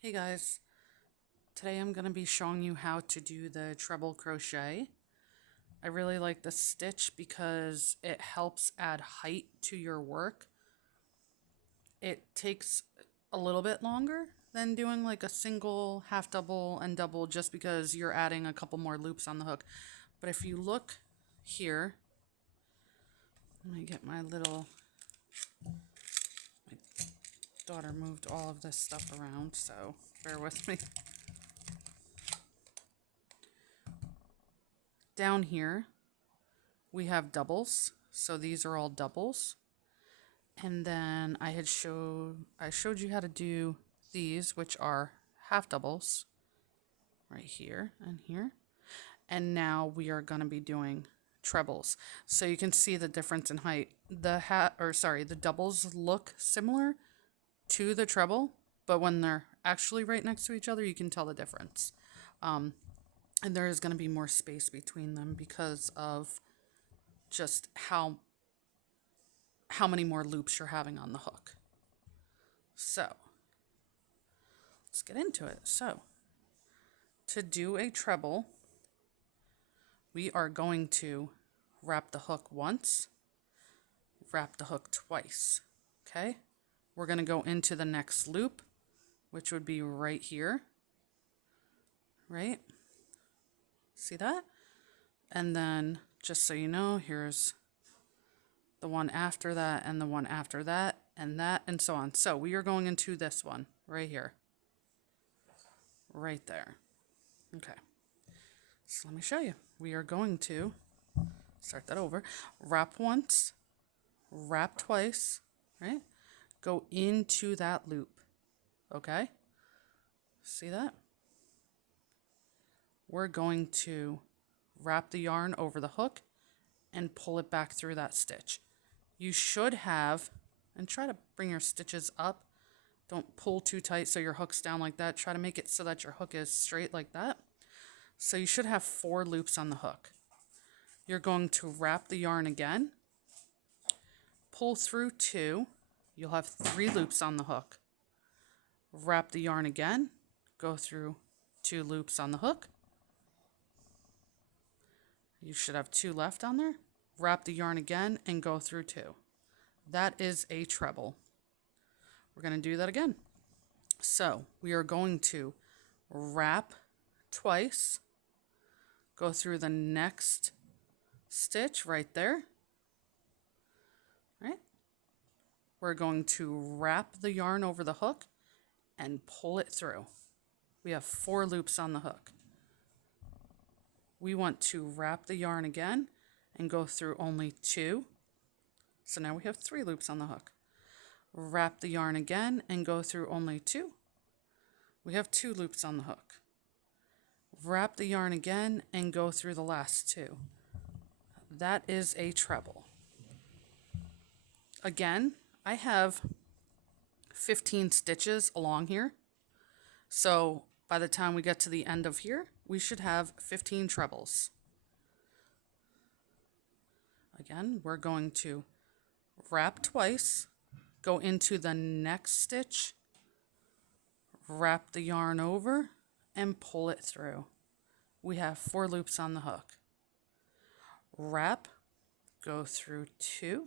Hey guys, today I'm going to be showing you how to do the treble crochet. I really like this stitch because it helps add height to your work. It takes a little bit longer than doing like a single, half double, and double just because you're adding a couple more loops on the hook. But if you look here, let me get my daughter moved all of this stuff around, so bear with me. Down here, we have doubles, so these are all doubles. And then I showed you how to do these, which are half doubles, right here and here. And now we are going to be doing trebles. So you can see the difference in height. The doubles look similar to the treble, but when they're actually right next to each other, you can tell the difference. And there is going to be more space between them because of just how many more loops you're having on the hook. So let's get into it. So to do a treble, we are going to wrap the hook once, wrap the hook twice. Okay, we're going to go into the next loop, which would be right here, right? See that? And then just so you know, here's the one after that and the one after that and so on. So we are going into this one right here, right there. Okay, so let me show you. We are going to start that over. Wrap once, wrap twice, right? Go into that loop, okay? See that? We're going to wrap the yarn over the hook and pull it back through that stitch. You should have, and try to bring your stitches up. Don't pull too tight so your hook's down like that. Try to make it so that your hook is straight like that. So you should have 4 loops on the hook. You're going to wrap the yarn again, pull through 2. You'll have 3 loops on the hook. Wrap the yarn again, go through 2 loops on the hook. You should have 2 left on there. Wrap the yarn again and go through 2. That is a treble. We're going to do that again. So we are going to wrap twice, go through the next stitch right there, right? We're going to wrap the yarn over the hook and pull it through. We have 4 loops on the hook. We want to wrap the yarn again and go through only 2. So now we have 3 loops on the hook. Wrap the yarn again and go through only 2. We have 2 loops on the hook. Wrap the yarn again and go through the last 2. That is a treble. Again, I have 15 stitches along here. So by the time we get to the end of here, we should have 15 trebles. Again, we're going to wrap twice, go into the next stitch, wrap the yarn over, and pull it through. We have 4 loops on the hook. Wrap, go through 2,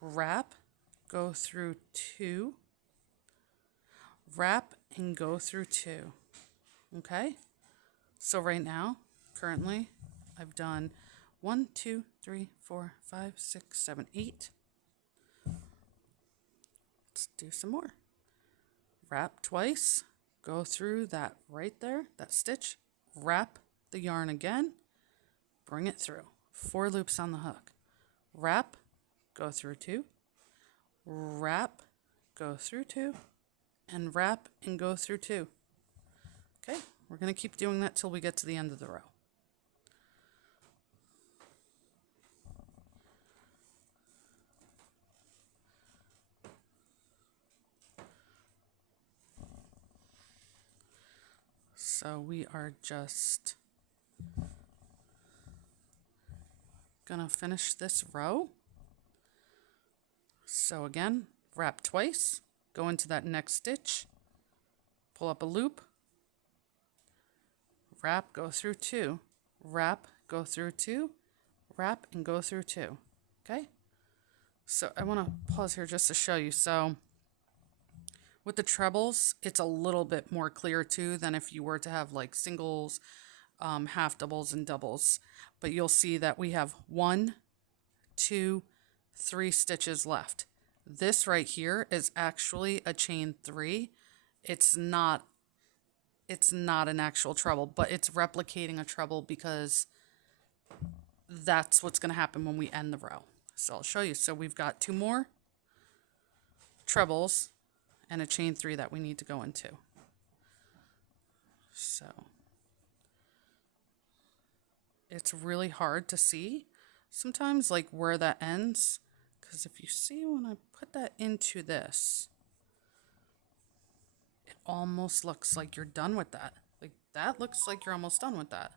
wrap, go through 2, wrap, and go through 2. Okay? So right now, currently, I've done 1, 2, 3, 4, 5, 6, 7, 8. Let's do some more. Wrap twice, go through that right there, that stitch, wrap the yarn again, bring it through. 4 loops on the hook. Wrap, go through 2, wrap, go through 2, and wrap and go through 2. Okay, we're going to keep doing that till we get to the end of the row. So we are just gonna finish this row. So again, wrap twice, go into that next stitch, pull up a loop, wrap, go through 2, wrap, go through 2, wrap, and go through 2. Okay? So I want to pause here just to show you. So with the trebles, it's a little bit more clear too than if you were to have like singles, half doubles, and doubles. But you'll see that we have 1, 2, 3 stitches left. This right here is actually a chain 3. It's not an actual treble, but it's replicating a treble because that's what's going to happen when we end the row. So I'll show you. So we've got 2 more trebles and a chain 3 that we need to go into. So it's really hard to see sometimes like where that ends, because if you see when I put that into this, it almost looks like you're done with that. Like that looks like you're almost done with that.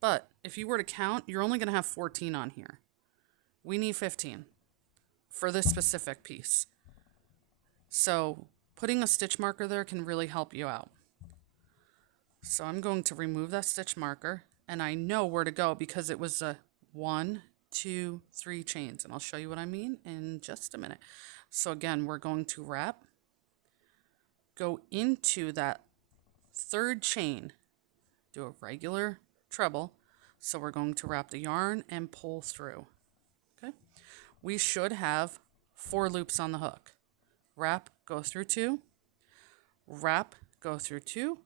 But if you were to count, you're only going to have 14 on here. We need 15 for this specific piece. So putting a stitch marker there can really help you out. So I'm going to remove that stitch marker, and I know where to go because it was a 1, 2, 3 chains, and I'll show you what I mean in just a minute. So again, we're going to wrap, go into that 3rd chain, do a regular treble. So we're going to wrap the yarn and pull through. Okay, we should have 4 loops on the hook. Wrap, go through 2, wrap, go through 2,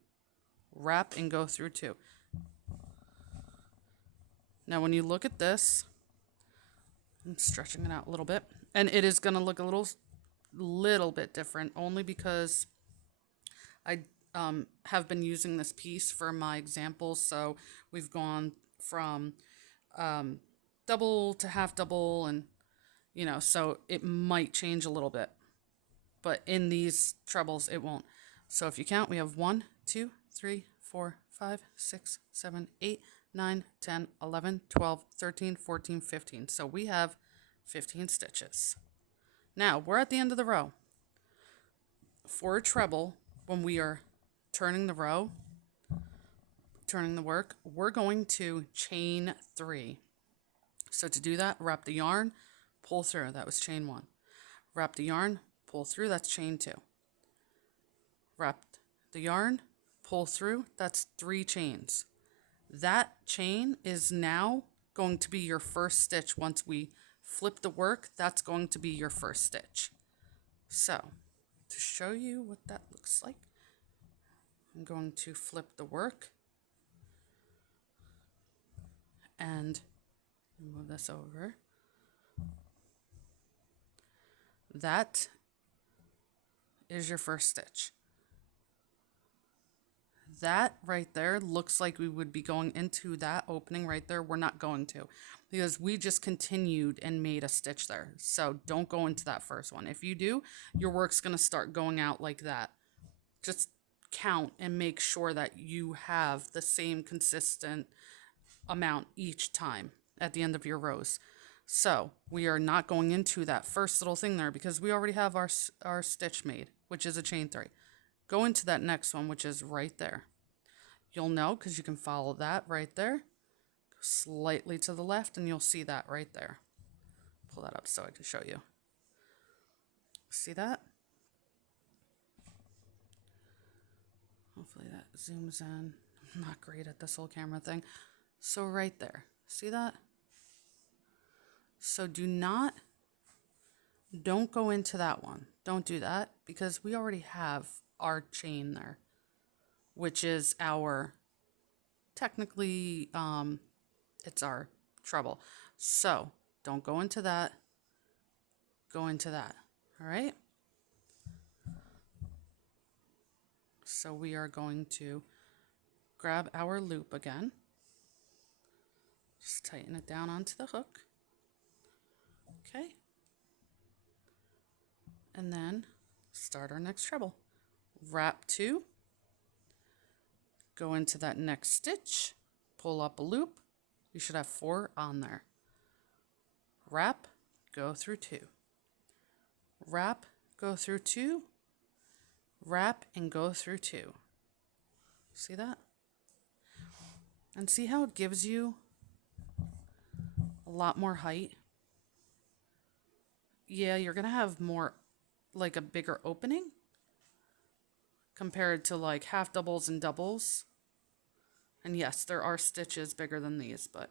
wrap, and go through 2. Now when you look at this, I'm stretching it out a little bit, and it is going to look a little bit different only because I have been using this piece for my examples. So we've gone from double to half double, and so it might change a little bit, but in these trebles it won't. So if you count, we have 1, 2, 3, 4, 5, 6, 7, 8, 9, 10, 11, 12, 13, 14, 15. So we have 15 stitches. Now we're at the end of the row. For a treble, when we are turning the row, turning the work, we're going to chain 3. So to do that, wrap the yarn, pull through. That was chain 1. Wrap the yarn, pull through. That's chain 2. Wrap the yarn, pull through. That's 3 chains. That chain is now going to be your first stitch. Once we flip the work, that's going to be your first stitch. So to show you what that looks like, I'm going to flip the work and move this over. That is your first stitch. That right there looks like we would be going into that opening right there. We're not going to, because we just continued and made a stitch there. So don't go into that first one. If you do, your work's going to start going out like that. Just count and make sure that you have the same consistent amount each time at the end of your rows. So we are not going into that first little thing there because we already have our stitch made, which is a chain 3. Go into that next one, which is right there. You'll know because you can follow that right there. Go slightly to the left and you'll see that right there. Pull that up so I can show you. See that? Hopefully that zooms in. I'm not great at this whole camera thing. So right there. See that? So don't go into that one. Don't do that because we already have our chain there, which is our, technically, it's our treble. So don't go into that, go into that. All right. So we are going to grab our loop again, just tighten it down onto the hook. Okay. And then start our next treble. Wrap 2, go into that next stitch, pull up a loop. You should have 4 on there. Wrap, go through 2. Wrap, go through 2. wrap and go through 2. See that? And see how it gives you a lot more height? Yeah, you're gonna have more, like a bigger opening compared to like half doubles and doubles. And yes, there are stitches bigger than these, but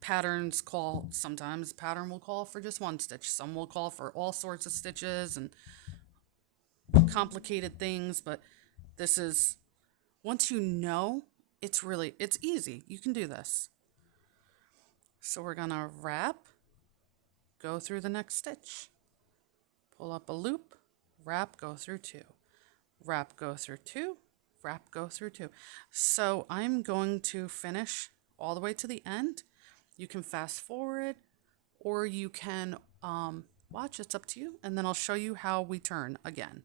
patterns call, sometimes pattern will call for just 1 stitch. Some will call for all sorts of stitches and complicated things, but this is, once you know, it's easy. You can do this. So we're gonna wrap, go through the next stitch, pull up a loop, wrap, go through 2, wrap, go through 2, wrap, go through 2. So I'm going to finish all the way to the end. You can fast forward or you can watch, it's up to you, and then I'll show you how we turn again.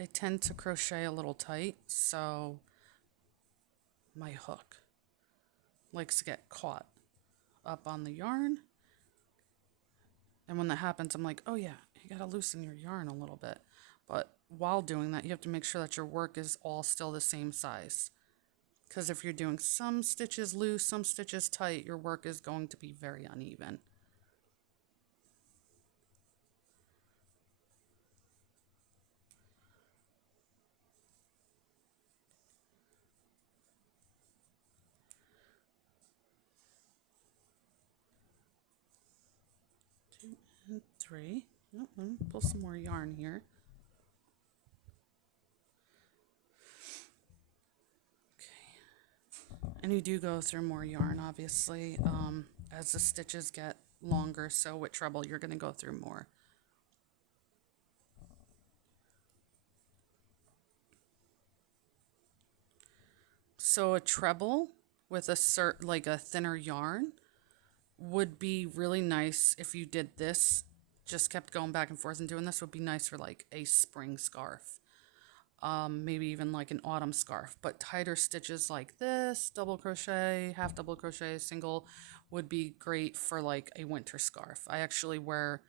I tend to crochet a little tight, so my hook likes to get caught up on the yarn. And when that happens, I'm like, oh yeah, you gotta loosen your yarn a little bit. But while doing that, you have to make sure that your work is all still the same size. Because if you're doing some stitches loose, some stitches tight, your work is going to be very uneven. And 3. Oh, let me pull some more yarn here. Okay. And you do go through more yarn, obviously, as the stitches get longer. So with treble, you're going to go through more. So a treble with like a thinner yarn would be really nice if you did this, just kept going back and forth and doing this, would be nice for like a spring scarf. Maybe even like an autumn scarf, but tighter stitches like this, double crochet, half double crochet, single, would be great for like a winter scarf. I actually wear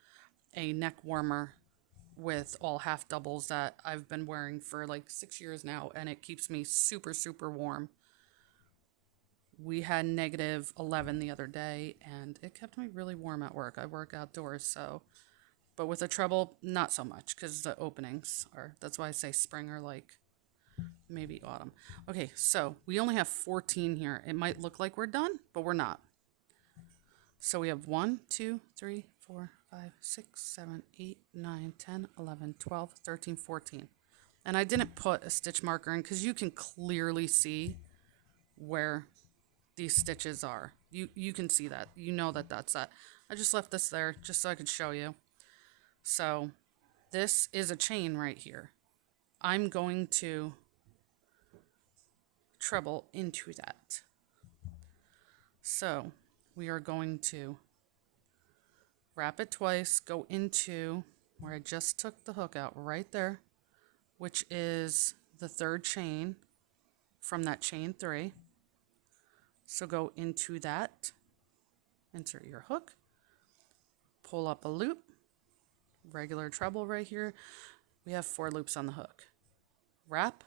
a neck warmer with all half doubles that I've been wearing for like 6 years now, and it keeps me super, super warm. We had -11 the other day, and it kept me really warm at work. I work outdoors, so. But with a treble, not so much, because the openings are, that's why I say spring or like maybe autumn. Okay, so we only have 14 here. It might look like we're done, but we're not. So we have 1, 2, 3, 4, 5, 6, 7, 8, 9, 10, 11, 12, 13, 14. And I didn't put a stitch marker in because you can clearly see where these stitches are. You can see that. You know that that's that. I just left this there just so I could show you. So this is a chain right here. I'm going to treble into that. So we are going to wrap it twice, go into where I just took the hook out right there, which is the 3rd chain from that chain 3. So go into that, insert your hook, pull up a loop, regular treble right here. We have 4 loops on the hook. Wrap,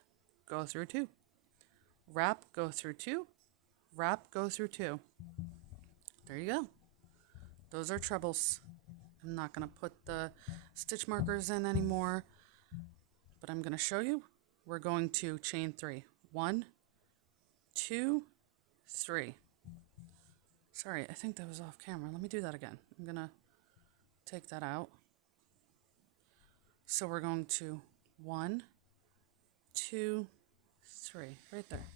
go through 2. Wrap, go through 2. Wrap, go through 2. There you go. Those are trebles. I'm not going to put the stitch markers in anymore, but I'm going to show you. We're going to chain 3. 1, 2, 3. Sorry, I think that was off camera. Let me do that again. I'm going to take that out. So we're going to 1, 2, 3, right there.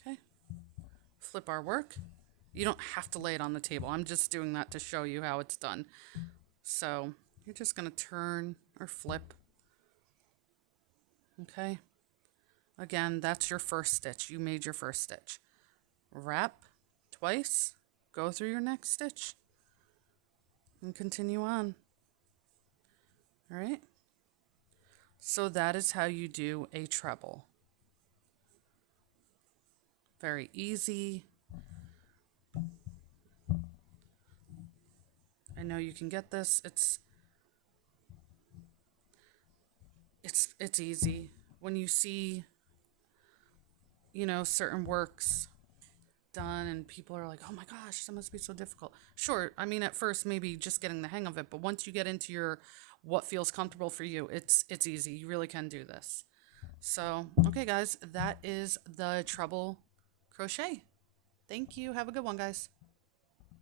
Okay. Flip our work. You don't have to lay it on the table. I'm just doing that to show you how it's done. So you're just going to turn or flip. Okay. Again, that's your first stitch. You made your first stitch. Wrap twice, go through your next stitch, and continue on. All right. So that is how you do a treble. very easy. I know you can get this. It's easy. When you see, you know, certain works done and people are like, "Oh my gosh, that must be so difficult." Sure, I mean at first maybe just getting the hang of it, but once you get into your what feels comfortable for you, it's easy. You really can do this. So, okay guys, that is the treble crochet. Thank you. Have a good one, guys.